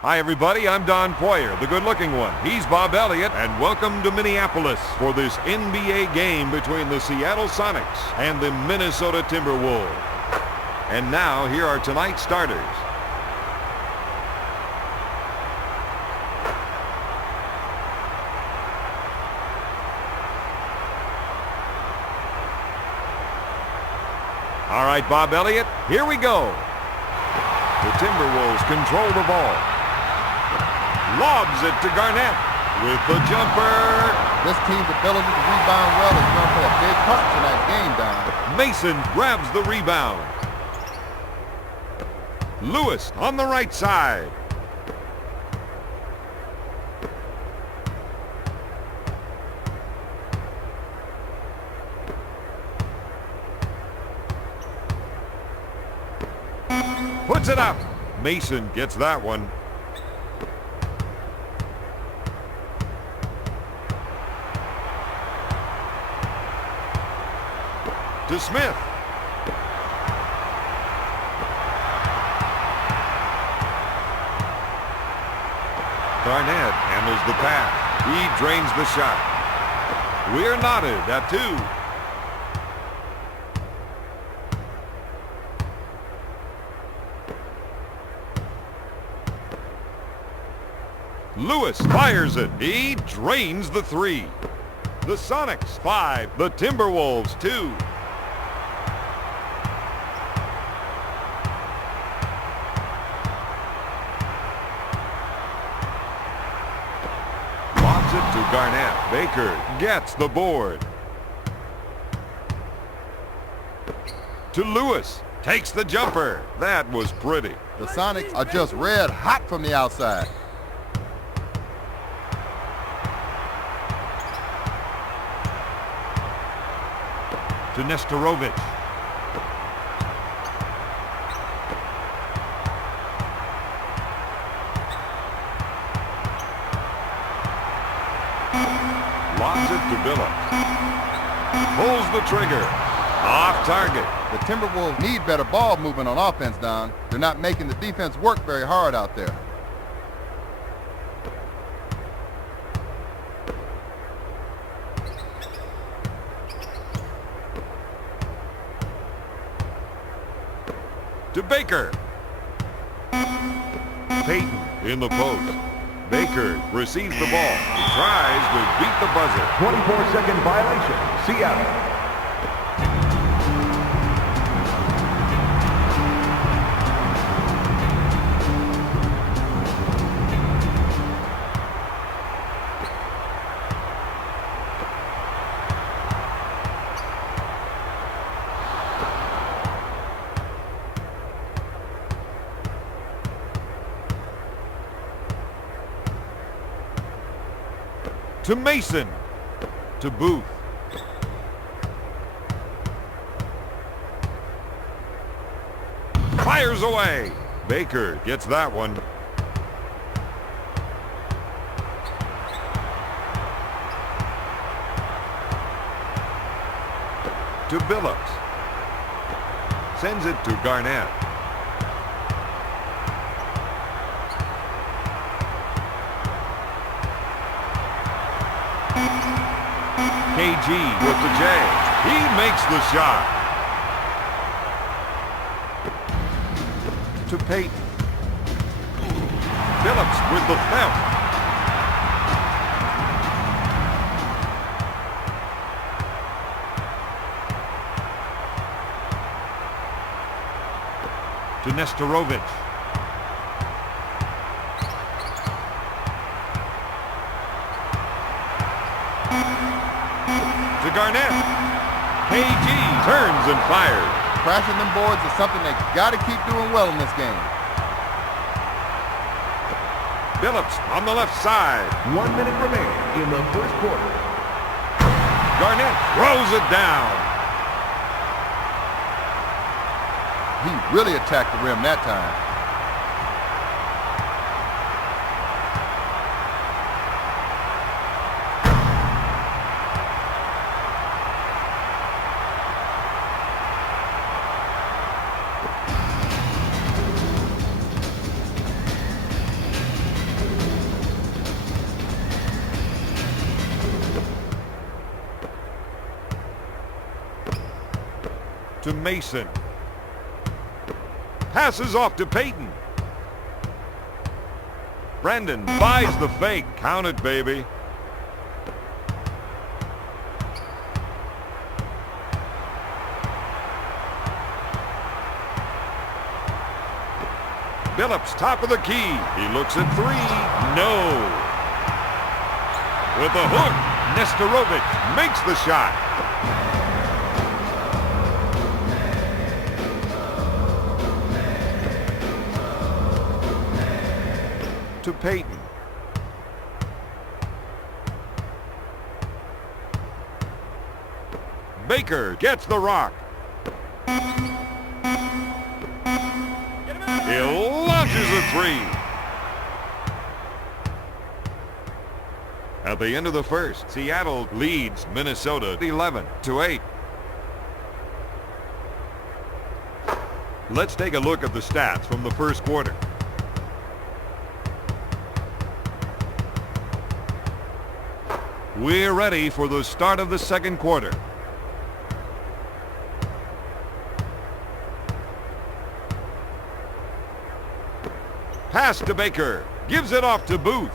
Hi everybody, I'm Don Poyer, the good-looking one. He's Bob Elliott, and welcome to Minneapolis for this NBA game between the Seattle Sonics and the Minnesota Timberwolves. And now, here are tonight's starters. All right, Bob Elliott, here we go. The Timberwolves control the ball. Lobs it to Garnett with the jumper. This team's ability to rebound well is going to play a big part in tonight's game, Don. Mason grabs the rebound. Lewis on the right side. Puts it up. Mason gets that one. To Smith. Garnett handles the pass. He drains the shot. We're knotted at 2. Lewis fires it. He drains the 3. The Sonics 5, the Timberwolves 2. Lobs it to Garnett. Baker gets the board. To Lewis. Takes the jumper. That was pretty. The Sonics are just red hot from the outside. To Nestorovic. Lobs it to Billups. Pulls the trigger. Off target. The Timberwolves need better ball movement on offense, Don. They're not making the defense work very hard out there. To Baker. Payton in the post. Baker receives the ball. He tries to beat the buzzer. 24-second violation. Seattle. To Mason. To Booth. Fires away. Baker gets that one. To Billups. Sends it to Garnett. KG with the J. He makes the shot. To Payton. Billups with the theft. To Nestorovic. To Garnett. KG turns and fires. Crashing them boards is something they got to keep doing well in this game. Billups on the left side. 1 minute remaining in the first quarter. Garnett throws it down. He really attacked the rim that time. to Mason. Passes off to Peyton. Brandon buys the fake. Count it, baby. Billups, top of the key. He looks at three. No. With a hook, Nesterovic makes the shot. To Peyton. Baker gets the rock. He launches a three. At the end of the first, Seattle leads Minnesota 11-8. Let's take a look at the stats from the first quarter. We're ready for the start of the second quarter. Pass to Baker. Gives it off to Booth.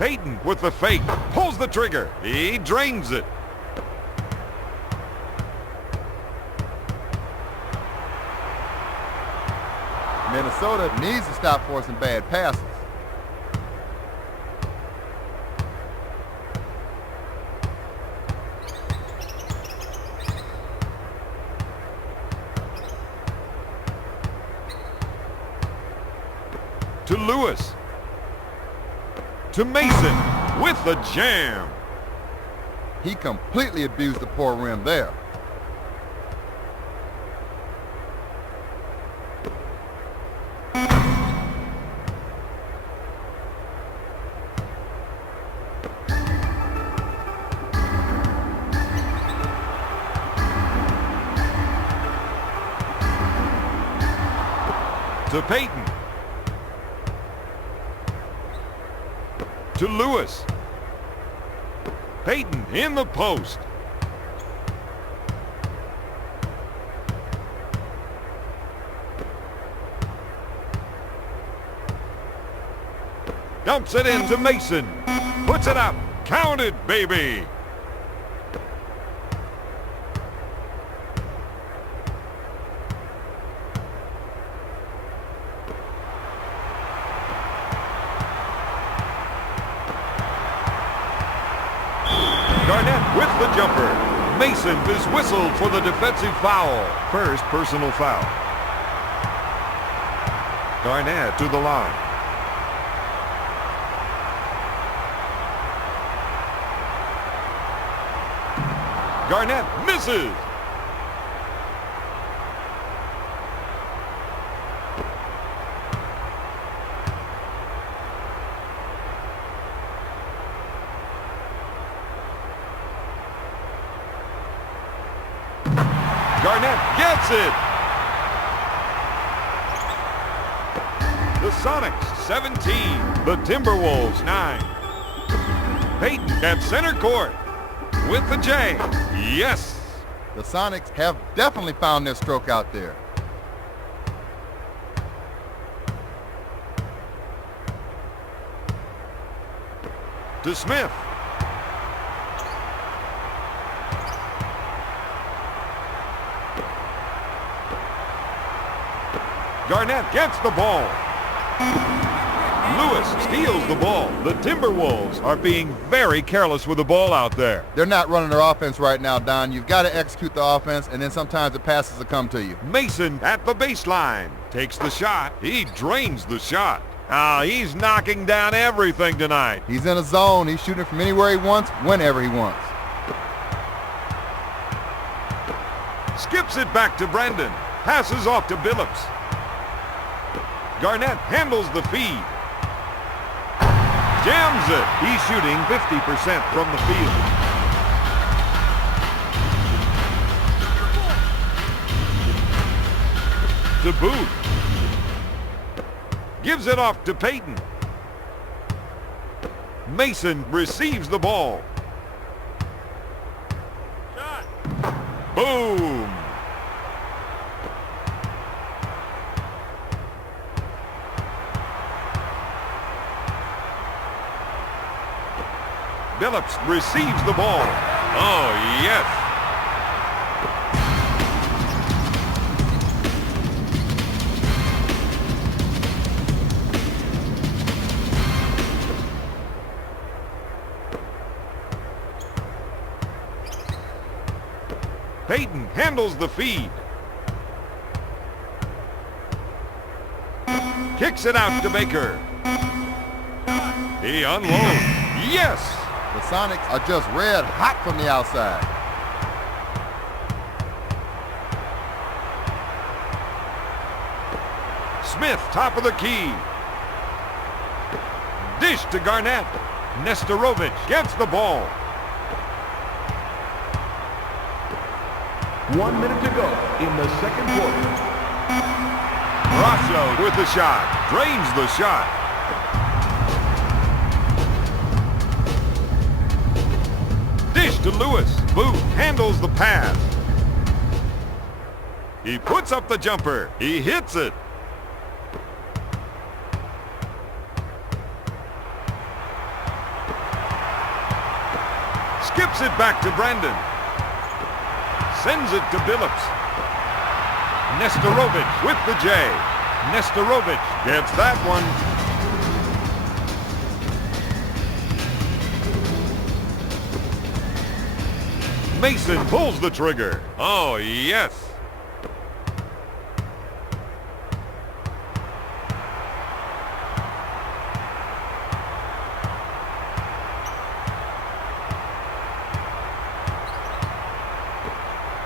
Peyton with the fake. Pulls the trigger. He drains it. Minnesota needs to stop forcing bad passes. To Lewis. To Mason with the jam. He completely abused the poor rim there. To Peyton. To Lewis. Peyton in the post. Dumps it into Mason. Puts it up. Count it, baby. Garnett with the jumper. Mason is whistled for the defensive foul. First personal foul. Garnett to the line. Garnett misses. Garnett gets it. The Sonics 17. The Timberwolves 9. Peyton at center court with the J. Yes. The Sonics have definitely found their stroke out there. To Smith. Garnett gets the ball. Lewis steals the ball. The Timberwolves are being very careless with the ball out there. They're not running their offense right now, Don. You've got to execute the offense, and then sometimes the passes will come to you. Mason at the baseline. Takes the shot. He drains the shot. He's knocking down everything tonight. He's in a zone. He's shooting from anywhere he wants, whenever he wants. Skips it back to Brandon. Passes off to Billups. Garnett handles the feed. Jams it. He's shooting 50% from the field. To Booth. Gives it off to Peyton. Mason receives the ball. Boom! Billups receives the ball. Oh, yes. Peyton handles the feed. Kicks it out to Baker. He unloads. Yes! The Sonics are just red hot from the outside. Smith, top of the key. Dish to Garnett. Nesterovich gets the ball. 1 minute to go in the second quarter. Rosso with the shot. Drains the shot. Dish to Lewis. Booth handles the pass. He puts up the jumper. He hits it. Skips it back to Brandon. Sends it to Billups. Nesterovich with the J. Nesterovich gets that one. Mason pulls the trigger. Oh, yes.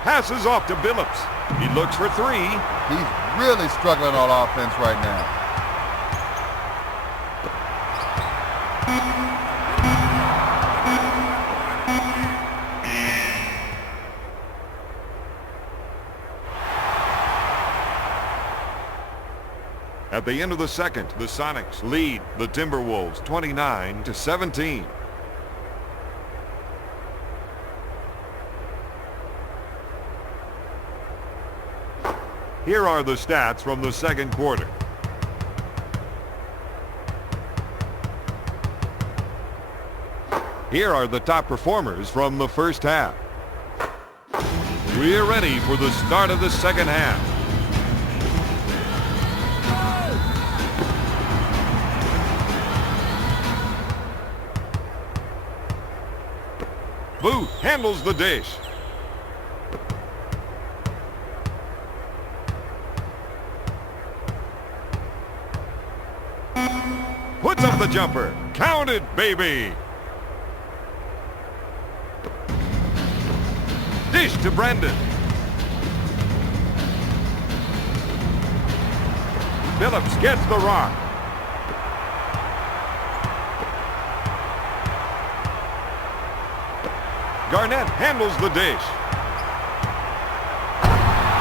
Passes off to Billups. He looks for three. He's really struggling on offense right now. At the end of the second, the Sonics lead the Timberwolves 29-17. Here are the stats from the second quarter. Here are the top performers from the first half. We're ready for the start of the second half. Booth handles the dish. Puts up the jumper. Count it, baby. Dish to Brandon. Billups gets the rock. Garnett handles the dish.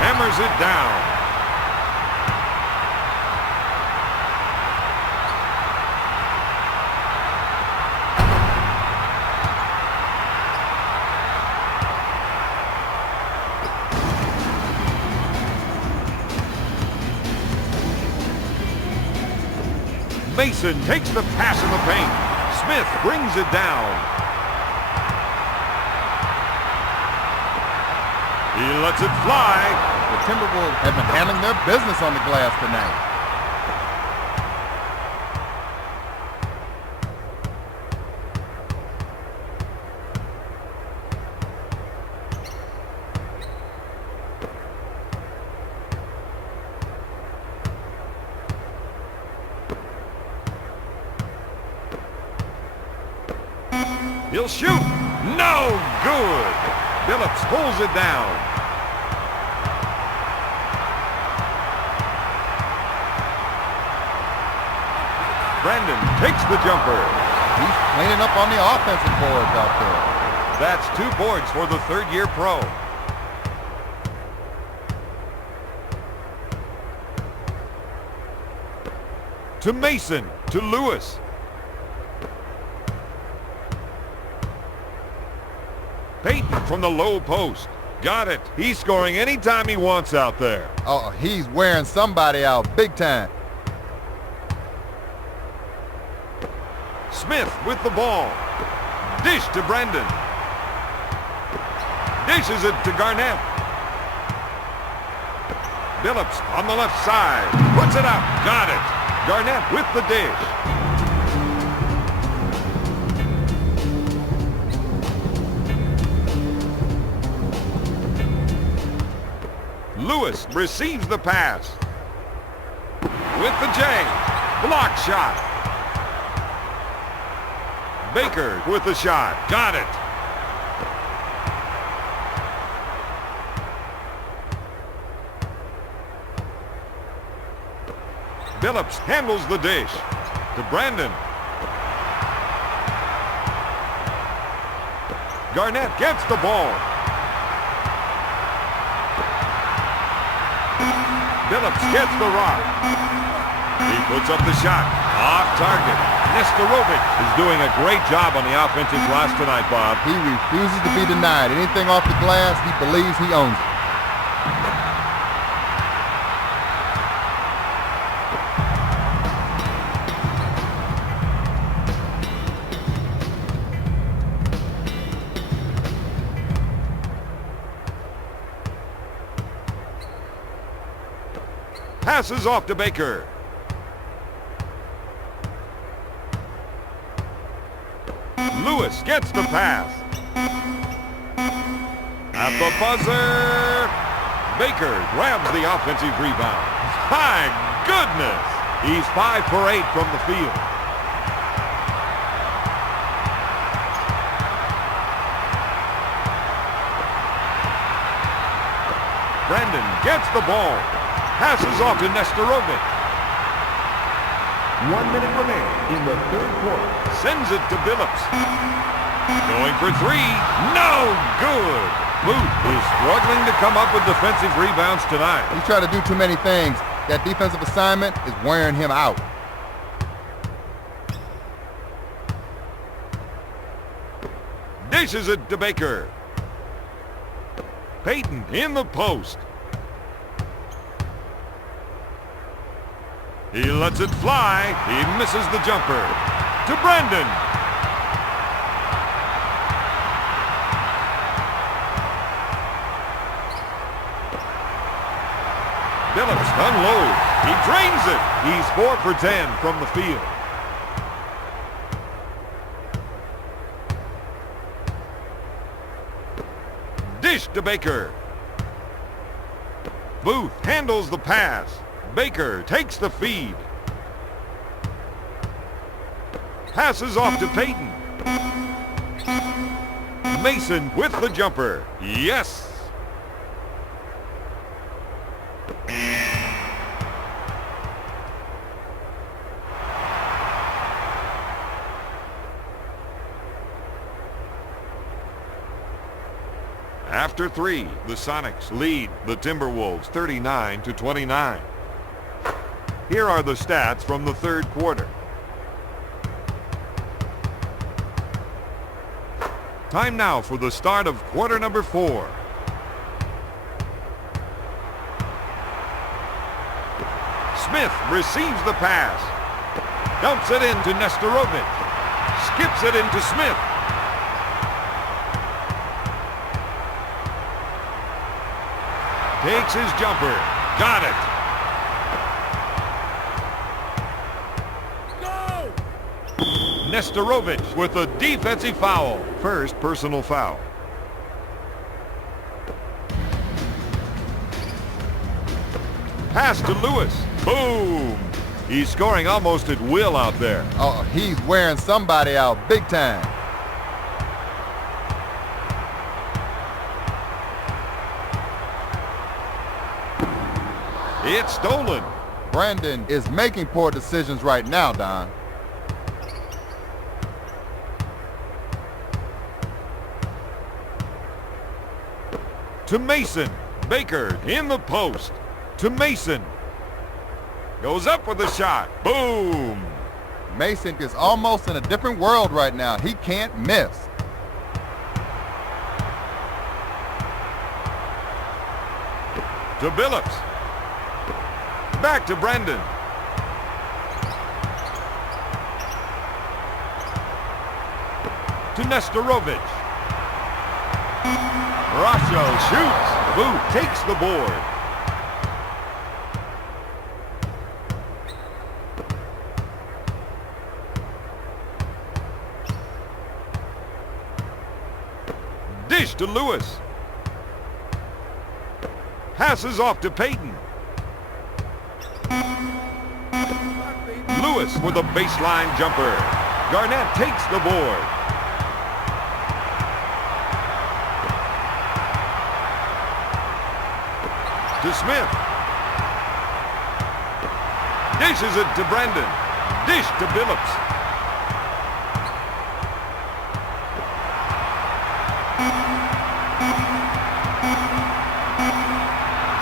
Hammers it down. Mason takes the pass in the paint. Smith brings it down. He lets it fly. The Timberwolves have been handling their business on the glass tonight. He'll shoot. No good. Billups pulls it down. Brandon takes the jumper. He's cleaning up on the offensive boards out there. That's 2 boards for the third-year pro. To Mason, to Lewis. Peyton from the low post. Got it. He's scoring anytime he wants out there. Oh, he's wearing somebody out big time. Smith with the ball. Dish to Brandon. Dishes it to Garnett. Billups on the left side. Puts it up. Got it. Garnett with the dish. Lewis receives the pass. With the J. Block shot. Baker with the shot. Got it. Billups handles the dish to Brandon. Garnett gets the ball. Billups gets the rock. He puts up the shot. Off target. Nesterovic is doing a great job on the offensive glass tonight, Bob. He refuses to be denied. Anything off the glass, he believes he owns it. Passes off to Baker. Lewis gets the pass. At the buzzer, Baker grabs the offensive rebound. My goodness! He's 5 for 8 from the field. Brandon gets the ball. Passes off to Nesterovic. 1 minute remaining in the third quarter. Sends it to Billups. Going for three. No good. Booth is struggling to come up with defensive rebounds tonight. He's trying to do too many things. That defensive assignment is wearing him out. Dishes it to Baker. Payton in the post. He lets it fly. He misses the jumper. To Brandon. Billups unloads. He drains it. He's 4 for 10 from the field. Dish to Baker. Booth handles the pass. Baker takes the feed. Passes off to Payton. Mason with the jumper. Yes! After 3, the Sonics lead the Timberwolves 39-29. Here are the stats from the third quarter. Time now for the start of quarter number 4. Smith receives the pass. Dumps it into Nesterovic. Skips it into Smith. Takes his jumper. Got it. Nesterovic with a defensive foul. First personal foul. Pass to Lewis. Boom! He's scoring almost at will out there. Oh, he's wearing somebody out big time. It's stolen. Brandon is making poor decisions right now, Don. To Mason. Baker in the post. To Mason. Goes up with a shot. Boom! Mason is almost in a different world right now. He can't miss. To Billups. Back to Brendan. To Nestorovic. Rasho shoots. Booth takes the board. Dish to Lewis. Passes off to Payton. Lewis with a baseline jumper. Garnett takes the board. To Smith. Dishes it to Brendan. Dish to Billups.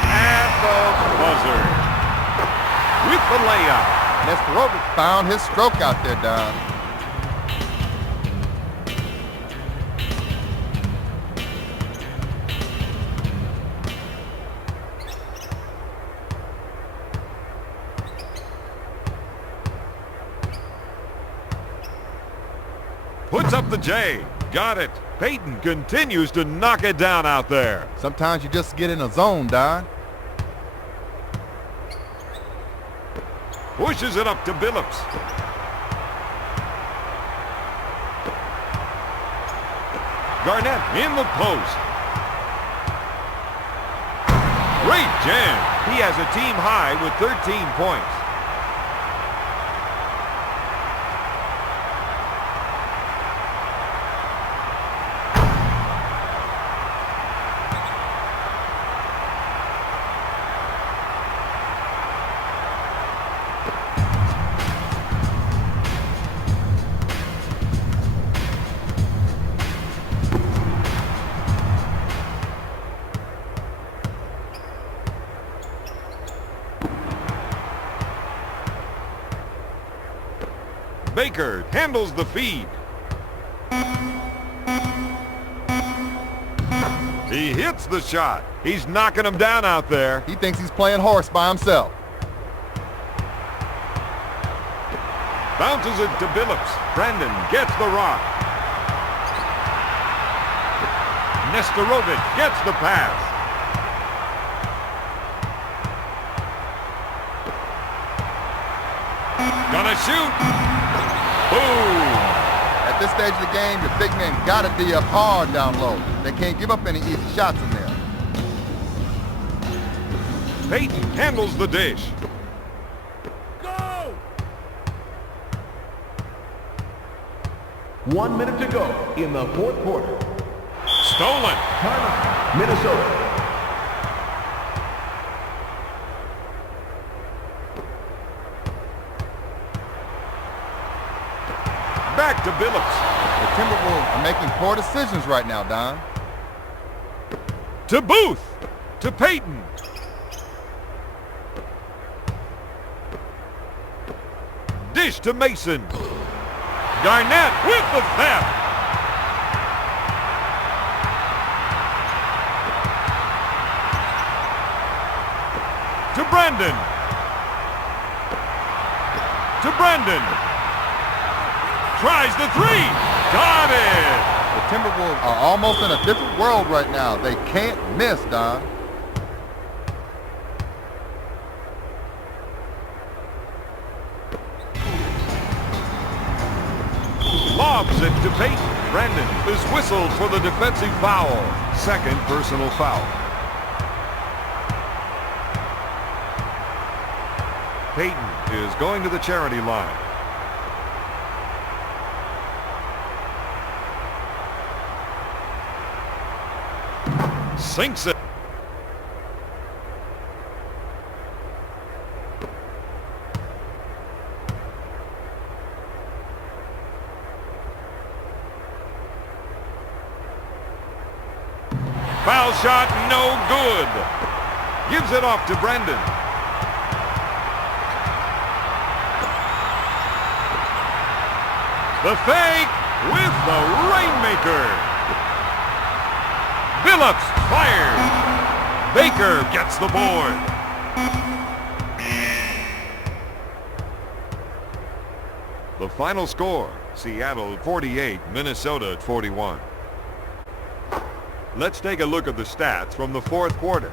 At the buzzer. With the layup. Nestorovic found his stroke out there, Don. Puts up the J. Got it. Payton continues to knock it down out there. Sometimes you just get in a zone, Don. Pushes it up to Billups. Garnett in the post. Great jam. He has a team high with 13 points. Baker handles the feed. He hits the shot. He's knocking him down out there. He thinks he's playing horse by himself. Bounces it to Billups. Brendan gets the rock. Nestorovic gets the pass. Gonna shoot. Boom! At this stage of the game, your big men gotta be up hard down low. They can't give up any easy shots in there. Payton handles the dish. Go! 1 minute to go in the fourth quarter. Stolen. Timeout, Minnesota. Back to Billups. The Timberwolves are making poor decisions right now, Don. To Booth. To Payton. Dish to Mason. Garnett with the theft. To Brendan. To Brendan. Tries the three. Got it. The Timberwolves are almost in a different world right now. They can't miss, Don. Lobs it to Payton. Brendan is whistled for the defensive foul. Second personal foul. Payton is going to the charity line. Sinks it. Foul shot, no good. Gives it off to Brendan. The fake with the rainmaker. Billups fires. Baker gets the board. The final score, Seattle 48, Minnesota 41. Let's take a look at the stats from the fourth quarter.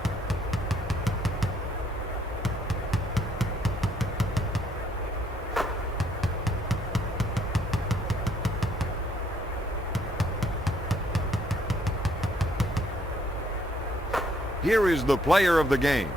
Here is the player of the game.